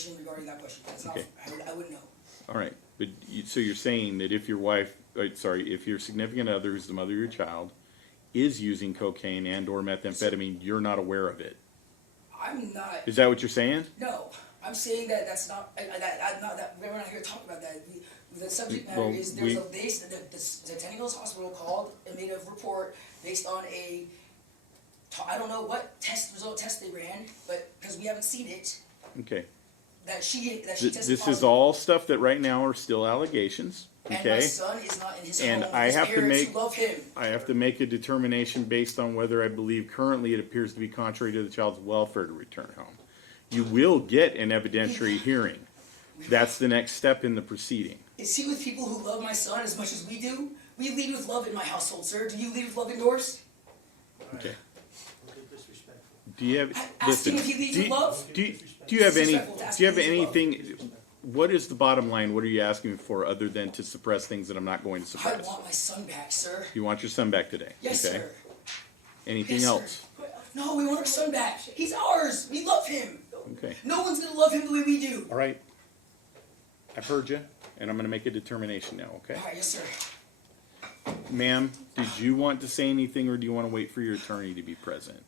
information regarding that question. That's Okay. not, I wouldn't know. All right, but so you're saying that if your wife, if your significant other, who's the mother of your child, is using cocaine and/or methamphetamine, you're not aware of it. I'm not. Is that what you're saying? No, I'm saying that that's not. We're not here to talk about that. The subject matter Well, is there's a base. The Tenny Hills Hospital called and made a report based on I don't know what test they ran, but because we haven't seen it, Okay. that she tested This is positive. all stuff that right now are still allegations. And my Okay. son is not in his And home. I His have to parents make- who love him. I have to make a determination based on whether I believe currently it appears to be contrary to the child's welfare to return home. You will get an evidentiary hearing. That's the next step in the proceeding. Is he with people who love my son as much as we do? We lead with love in my household, sir. Do you lead with love in yours? Okay. Do you have, Ask listen, him if he leads do with you, love. do you have any, Disrespectful to ask do you have him if he leads with anything, what is the bottom line? What are you asking for other than to suppress things that I'm not going to I suppress? want my son back, sir. You want your son back today? Yes, Okay. sir. Anything Yes, else? sir. No, we want our son back. He's ours. We love him. Okay. No one's gonna love him the way we do. All right. I've heard you, and I'm gonna make a determination now, okay? All right, yes, sir. Ma'am, did you want to say anything, or do you want to wait for your attorney to be present?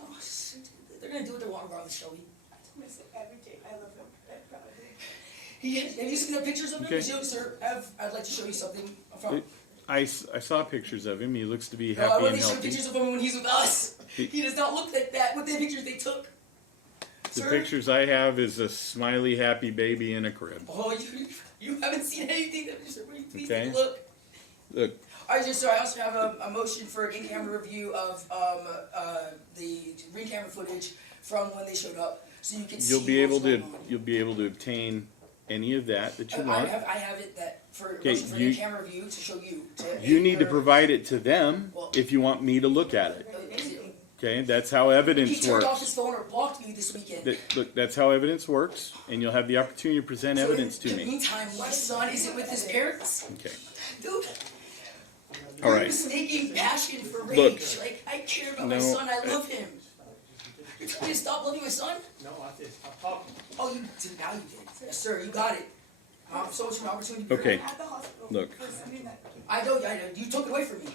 Oh, shit. They're gonna do what they want regardless, Shelby. I miss it every day. I love him. I'm proud of him. Have you seen the pictures of him? Okay. Sir, I'd like to show you something from. I saw pictures of him. He looks to be No, I happy want and to show healthy. pictures of him when he's with us. He does not look like that with the pictures they took. The Sir? pictures I have is a smiley, happy baby in a crib. Oh, you haven't seen anything that please Okay. take a look. Look, All right, just so I also have a motion for an in-camera review of the ring camera footage from when they showed up, so you can see you'll be able what's to going on. obtain any of that you I want. have it that for Okay, motion for an in-camera review to show you. You need to provide it to them if you want me to look at it. Okay, that's how He evidence turned off works. his phone or blocked me this weekend. Look, that's how evidence works, and you'll have the opportunity to present evidence So to in the me. meantime, my son isn't with his parents. Okay. Dude, All you're right. mistaking passion for rage. Look. Like, I care about my No, son. I love him. You're telling me to stop loving my son? No, I did. I'm talking. Oh, you did. Now you did. Yes, sir. You got it. So much of an opportunity. Okay. At the hospital. Look. For something that I know. You took it away from me.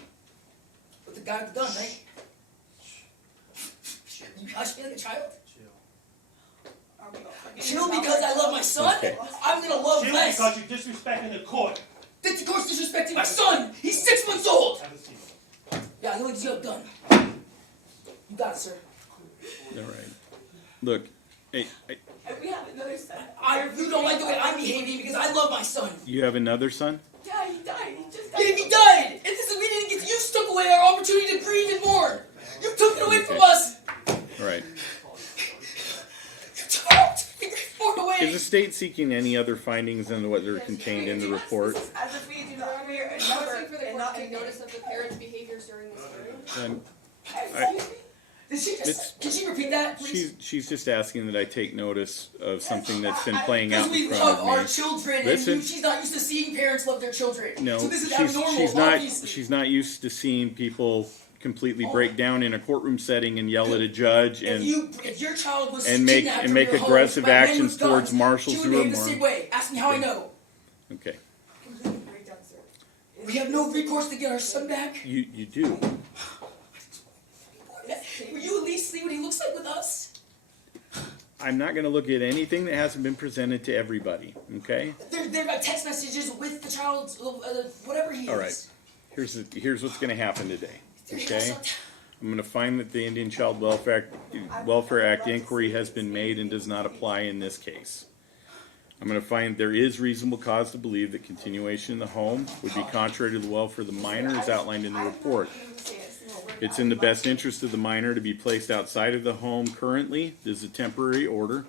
With the guy with the gun, right? You hush me like a child? are we all forgetting Chill about because my I love my son? Okay. I'm gonna love Chill less. because you're disrespecting the court. That's of course disrespecting my son. He's 6 months old. Have a seat. Yeah, you have done. You got it, sir. All right. Look, hey, And we have another son. You don't like the way I'm behaving because I love my son. you have another son? Yeah, he died. He just died. Yeah, he died. And this is we didn't get. You took away our opportunity to grieve and mourn. You took it away from Okay. us. All right. You took our mourn away. Is the state seeking any other findings than what are contained in the report? This is as if we do not. We are I'm never asking for the and court not to in take notice of the parents' behaviors during this hearing. And Excuse me? Did she just? Can she repeat that, please? she's just asking that I take notice of something that's been playing out Because in we front love our of me. children, Listen. and she's not used to seeing parents love their children. No, so this is abnormal, obviously. she's not used to seeing people completely break down in a courtroom setting and yell at a judge If and your child was and make- kidnapped and from make your home aggressive by men actions with guns, towards marshals she who would are behave the more- same way. Ask me how I know. okay. Completely breakdown, sir. We have no recourse to get our son back. You do. Will you at least see what he looks like with us? I'm not going to look at anything that hasn't been presented to everybody. Okay. There are text messages with the child's whatever he is. All right. Here's what's going to happen today. Okay. I'm going to find that the Indian Child Welfare Act inquiry has been made and does not apply in this case. I'm going to find there is reasonable cause to believe that continuation in the home would be contrary to the welfare of the minor as outlined in the report. It's in the best interest of the minor to be placed outside of the home currently. This is a temporary order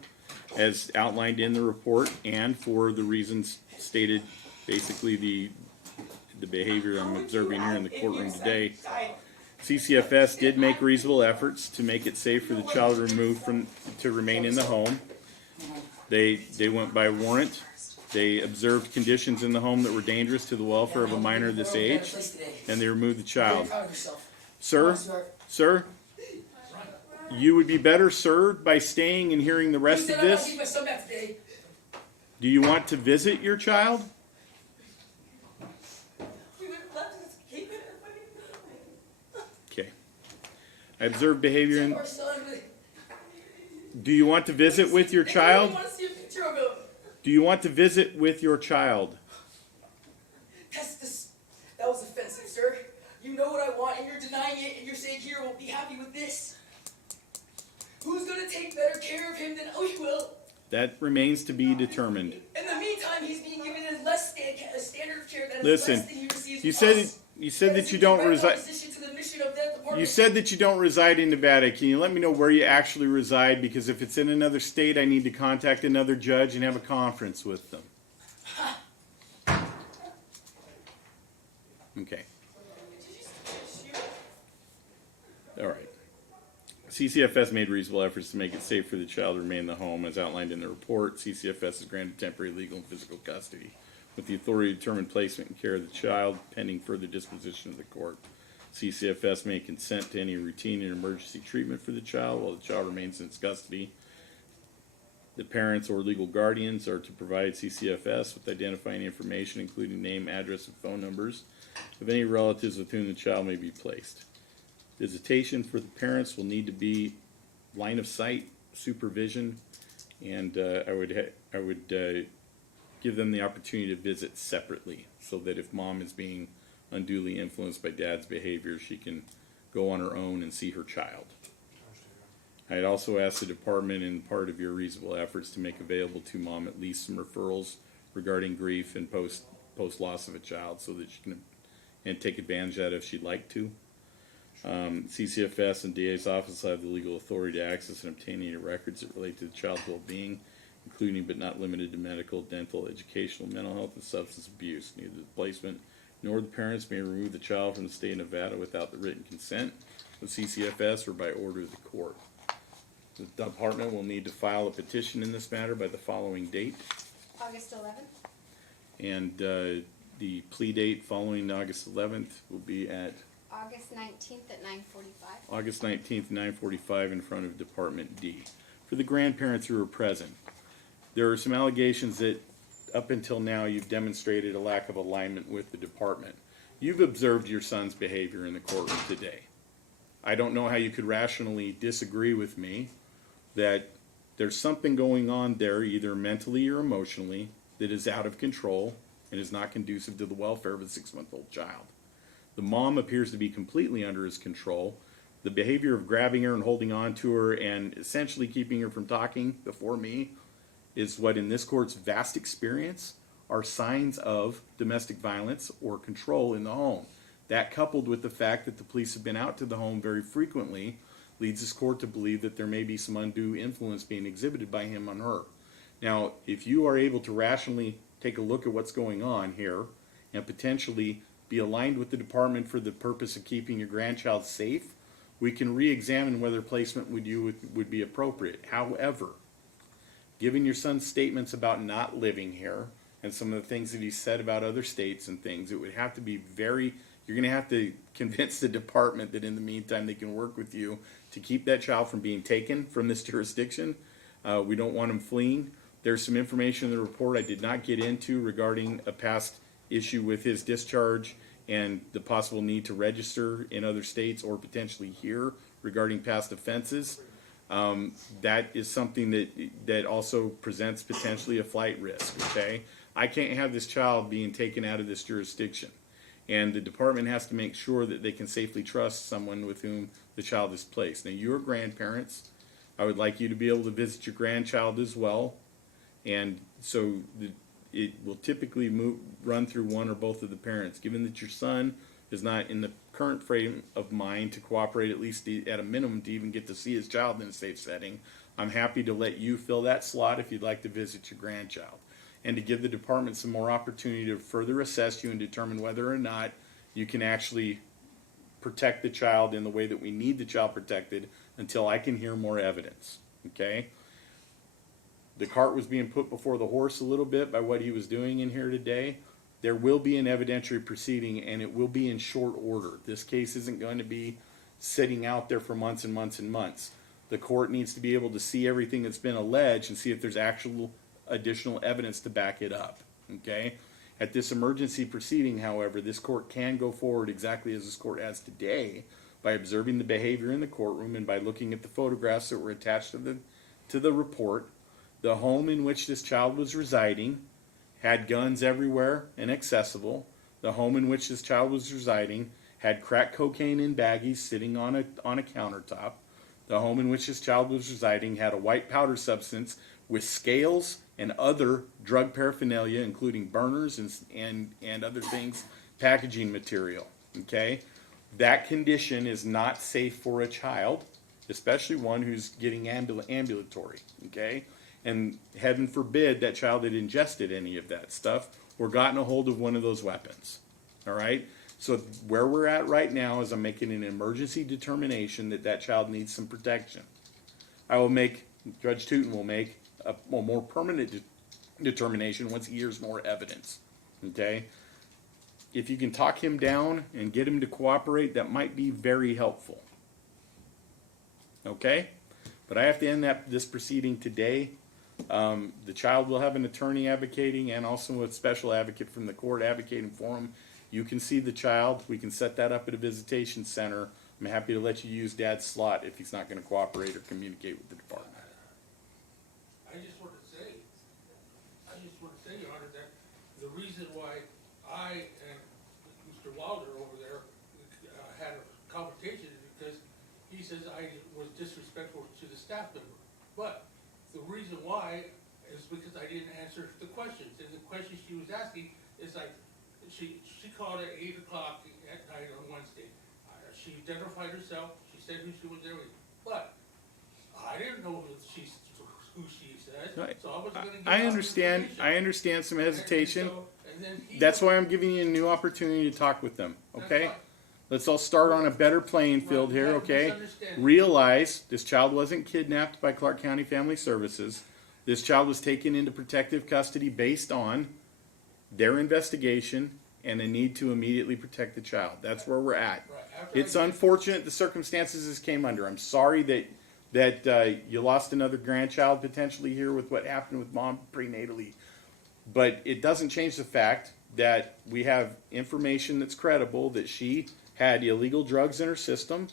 as outlined in the report and for the reasons stated, basically the behavior I'm observing here in the courtroom today. CCFS did make reasonable efforts to make it safe for the child removed to remain in the home. They went by warrant. They observed conditions in the home that were dangerous to the welfare of a minor of this age, and they removed the child. Proud of yourself. Sir, You would be better served by staying and hearing the You rest said of I'm not this. getting my son back today. Do you want to visit your child? We would have left us keep it if I didn't. Okay. I observed behavior Take in. our son. Do you want to visit with your I child? want to see a picture of him. Do you want to visit with your child? That was offensive, sir. You know what I want, and you're denying it, and you're saying here we'll be happy with this. Who's gonna take better care of him than we will? That remains to be determined. In the meantime, he's being given a standard of care that is Listen, less than he receives You from said us. you said that is you in don't direct reside. opposition to the mission of that department. You said that you don't reside in Nevada. Can you let me know where you actually reside? Because if it's in another state, I need to contact another judge and have a conference with them. Okay. All right. CCFS made reasonable efforts to make it safe for the child to remain in the home, as outlined in the report. CCFS has granted temporary legal and physical custody with the authority to determine placement and care of the child pending further disposition of the court. CCFS may consent to any routine and emergency treatment for the child while the child remains in its custody. The parents or legal guardians are to provide CCFS with identifying information, including name, address, and phone numbers of any relatives with whom the child may be placed. Visitation for the parents will need to be line of sight supervision, and I would give them the opportunity to visit separately, so that if mom is being unduly influenced by dad's behavior, she can go on her own and see her child. I'd also ask the department, in part of your reasonable efforts, to make available to mom at least some referrals regarding grief and post loss of a child, so that she can and take advantage of that if she'd like to. CCFS and DA's office have the legal authority to access and obtain any records that relate to the child's well-being, including but not limited to medical, dental, educational, mental health, and substance abuse. Neither the placement nor the parents may remove the child from the state of Nevada without the written consent of CCFS or by order of the court. The department will need to file a petition in this matter by the following date, August 11th. and the plea date following August 11th will be at August 19th at 9:45. August 19th, 9:45 in front of Department D. For the grandparents who are present, there are some allegations that up until now you've demonstrated a lack of alignment with the department. You've observed your son's behavior in the courtroom today. I don't know how you could rationally disagree with me that there's something going on there, either mentally or emotionally, that is out of control and is not conducive to the welfare of a 6-month-old child. The mom appears to be completely under his control. The behavior of grabbing her and holding on to her and essentially keeping her from talking before me is what, in this court's vast experience, are signs of domestic violence or control in the home. That, coupled with the fact that the police have been out to the home very frequently, leads this court to believe that there may be some undue influence being exhibited by him on her. Now, if you are able to rationally take a look at what's going on here and potentially be aligned with the department for the purpose of keeping your grandchild safe, we can re-examine whether placement would be appropriate. However, given your son's statements about not living here and some of the things that he said about other states and things, it would have to be you're going to have to convince the department that in the meantime they can work with you to keep that child from being taken from this jurisdiction. We don't want him fleeing. There's some information in the report I did not get into regarding a past issue with his discharge and the possible need to register in other states or potentially here regarding past offenses. That is something that also presents potentially a flight risk, okay? I can't have this child being taken out of this jurisdiction. And the department has to make sure that they can safely trust someone with whom the child is placed. Now, you're grandparents. I would like you to be able to visit your grandchild as well. And so it will typically run through one or both of the parents. Given that your son is not in the current frame of mind to cooperate, at least at a minimum, to even get to see his child in a safe setting, I'm happy to let you fill that slot if you'd like to visit your grandchild, and to give the department some more opportunity to further assess you and determine whether or not you can actually protect the child in the way that we need the child protected until I can hear more evidence, okay? The cart was being put before the horse a little bit by what he was doing in here today. There will be an evidentiary proceeding, and it will be in short order. This case isn't going to be sitting out there for months and months and months. The court needs to be able to see everything that's been alleged and see if there's actual additional evidence to back it up, okay? At this emergency proceeding, however, this court can go forward exactly as this court has today by observing the behavior in the courtroom and by looking at the photographs that were attached to the report. The home in which this child was residing had guns everywhere and accessible. The home in which this child was residing had crack cocaine in baggies sitting on a countertop. The home in which this child was residing had a white powder substance with scales and other drug paraphernalia, including burners and other things, packaging material, okay? That condition is not safe for a child, especially one who's getting ambulatory, okay? And heaven forbid that child had ingested any of that stuff or gotten a hold of one of those weapons, all right? So where we're at right now is I'm making an emergency determination that that child needs some protection. Judge Tootin will make a more permanent determination once he hears more evidence, okay? If you can talk him down and get him to cooperate, that might be very helpful, okay? But I have to end this proceeding today. The child will have an attorney advocating and also a special advocate from the court advocating for him. You can see the child. We can set that up at a visitation center. I'm happy to let you use Dad's slot if he's not going to cooperate or communicate with the department. I just want to say, Your Honor, that the reason why I and Mr. Wilder over there had a confrontation is because he says I was disrespectful to the staff member. But the reason why is because I didn't answer the questions. And the question she was asking is like, she called at 8 o'clock at night on Wednesday. She identified herself, she said who she was there with, but I didn't know who she said, Right. so I wasn't gonna give I out understand. information. I understand some hesitation. And then he- That's why I'm giving you a new opportunity to talk with them, That's okay? fine. Let's all start on a better playing field Right, here, you have a okay? misunderstanding. Realize this child wasn't kidnapped by Clark County Family Services. This child was taken into protective custody based on their investigation and a need to immediately protect the child. That's where we're at. Right, after It's I did- unfortunate the circumstances this came under. I'm sorry that you lost another grandchild potentially here with what happened with mom prenatally. But it doesn't change the fact that we have information that's credible that she had illegal drugs in her system,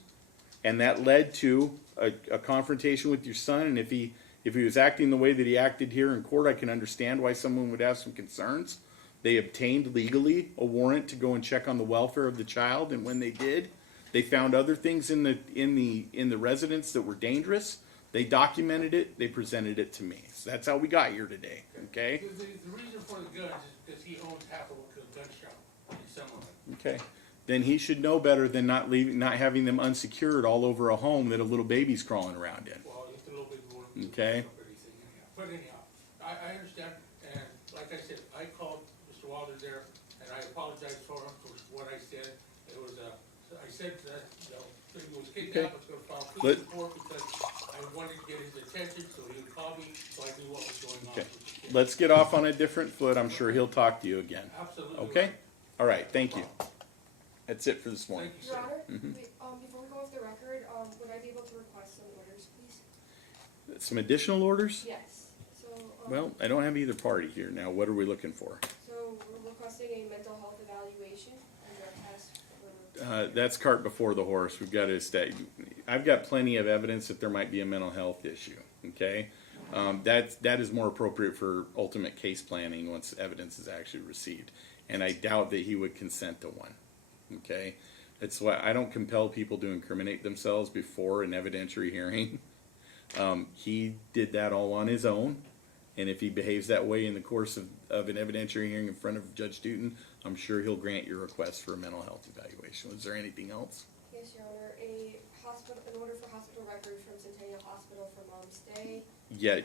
and that led to a confrontation with your son. And if he was acting the way that he acted here in court, I can understand why someone would have some concerns. They obtained legally a warrant to go and check on the welfare of the child, and when they did, they found other things in the residence that were dangerous. They documented it. They presented it to me. So that's how we got here today. Okay. The reason for the guns is because he owns half of a gun shop in Summerlin. Okay. Then he should know better than not having them unsecured all over a home that a little baby's crawling around in. Well, it's a little bit more. Okay. But anyhow, I understand, and like I said, I called Mr. Wilder there, and I apologized for him for what I said. It was, I said that, if he was kidnapped, I was gonna file police report because I wanted to get his attention, so he would call me, so I knew what was going on. Okay. with the kid. Let's get off on a different foot. I'm sure he'll talk to you again. Absolutely. Okay? All right. Thank you. That's it for this morning. Thank you, Your sir. Honor, before we go off the record, would I be able to request some orders, please? Some additional orders? Yes. So, Well, I don't have either party here now. What are we looking for? so we're requesting a mental health evaluation and drug test for, That's cart before the horse. We've got to I've got plenty of evidence that there might be a mental health issue. Okay, that is more appropriate for ultimate case planning once evidence is actually received, and I doubt that he would consent to one. Okay, that's why I don't compel people to incriminate themselves before an evidentiary hearing. He did that all on his own, and if he behaves that way in the course of an evidentiary hearing in front of Judge Tootin, I'm sure he'll grant your request for a mental health evaluation. Was there anything else? yes, Your Honor, an order for hospital records from Centennial Hospital for Mom's Day. Yeah,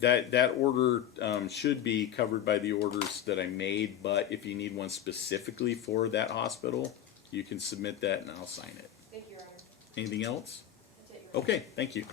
that order should be covered by the orders that I made, but if you need one specifically for that hospital, you can submit that and I'll sign it. Thank you, Your Honor. Anything else? That's it, Your Honor. Okay, thank you.